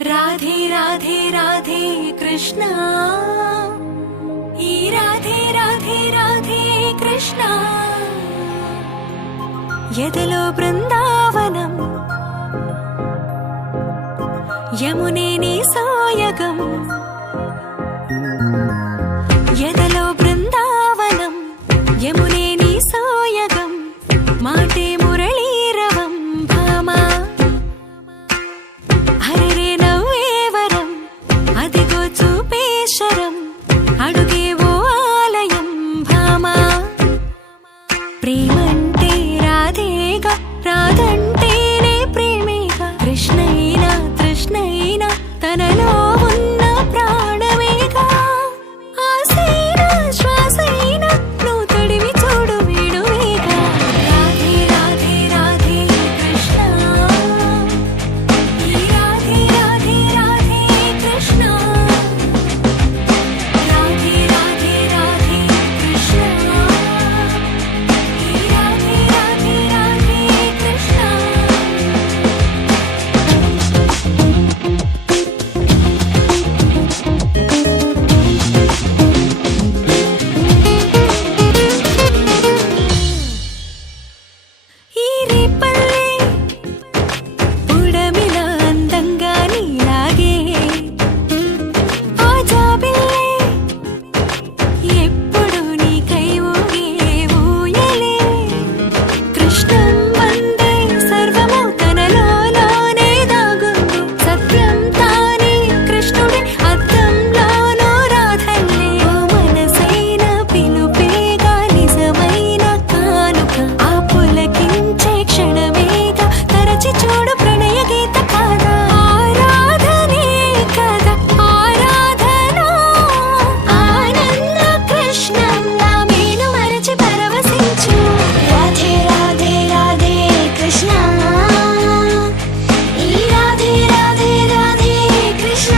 రాధే రాధే రాధే కృష్ణ ఈ రాధే రాధే రాధే కృష్ణ ఎదలో బృందావనం యమునే నీ సోయగం ఎదలో బృందావనం యమునే నీ సోయగం మాటే మురళీరవం భామా హరిరే నవ్వేవరం అదిగో చూపేశరం అడుగేవో ఆలయం భామా ప్రేమంటే రాధేగా రాధంటేనే ప్రేమేగా కృష్ణైనా తృష్ణైనా తనలో ఉన్న ప్రాణమేగా ఆసైనా శ్వాసైనా నువ్వు తడివి చూడు వేడువేగా రాధే రాధే రాధే కృష్ణ ఈ రాధే రాధే రాధే కృష్ణ రాధే రాధే రాధే కృష్ణ ఈ రాధే రాధే రాధే కృష్ణ ఈ రేపల్లె పుడమిలా అందంగా నీలాగే ఆ జాబిల్లే ఎప్పుడు నీకై ఊగే ఊయలే కృష్ణం వందే సర్వము తనలోనే దాగుంది సత్యం తానే కృష్ణుడే అద్దంలోనూ రాధల్లే ఓ మనసైన పిలుపేగా నిజమైన కానుక ఆ పులకించే క్షణమేగా తరచి చూడు ప్రణయ గీత కాదా ఆరాధనే కదా ఆరాధన ఆనంద కృష్ణంలా మేను మరచి పరవశించు రాధే రాధే రాధే కృష్ణ ఈ రాధే రాధే రాధే కృష్ణ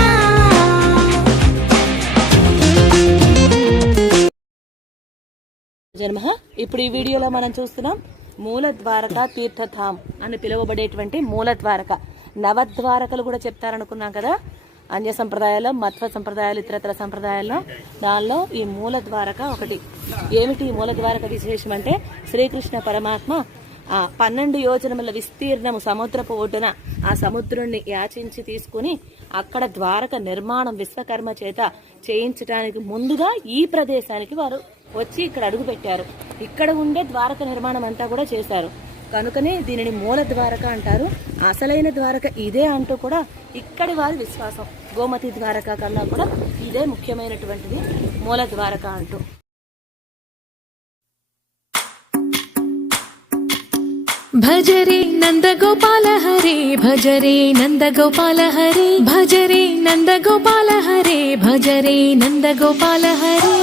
జన్మ ఇప్పుడు ఈ వీడియోలో మనం చూస్తున్నాం మూల ద్వారక తీర్థధామ్ అని పిలువబడేటువంటి మూల ద్వారక నవద్వారకలు కూడా చెప్తారనుకున్నాం కదా అన్య సంప్రదాయాల్లో మధ్వ సంప్రదాయాలు ఇతరతర సంప్రదాయాల్లో దానిలో ఈ మూల ద్వారక ఒకటి. ఏమిటి ఈ మూల ద్వారక విశేషం అంటే శ్రీకృష్ణ పరమాత్మ ఆ 12 యోజనముల విస్తీర్ణము సముద్రపు ఒడ్డున ఆ సముద్రుణ్ణి యాచించి తీసుకుని అక్కడ ద్వారక నిర్మాణం విశ్వకర్మ చేత చేయించడానికి ముందుగా ఈ ప్రదేశానికి వారు వచ్చి ఇక్కడ అడుగు పెట్టారు. ఇక్కడ ఉండే ద్వారక నిర్మాణం అంతా కూడా చేశారు. కనుకనే దీనిని మూల ద్వారక అంటారు. అసలైన ద్వారక ఇదే అంటూ కూడా ఇక్కడి వారి విశ్వాసం. గోమతి ద్వారక కన్నా కూడా ఇదే ముఖ్యమైనటువంటిది మూల ద్వారక అంటూ. భజరే నందగోపాల హరే భజరే నందగోపాల హరే భజరే నందగోపాల హరే భజరే నందగోపాల హరే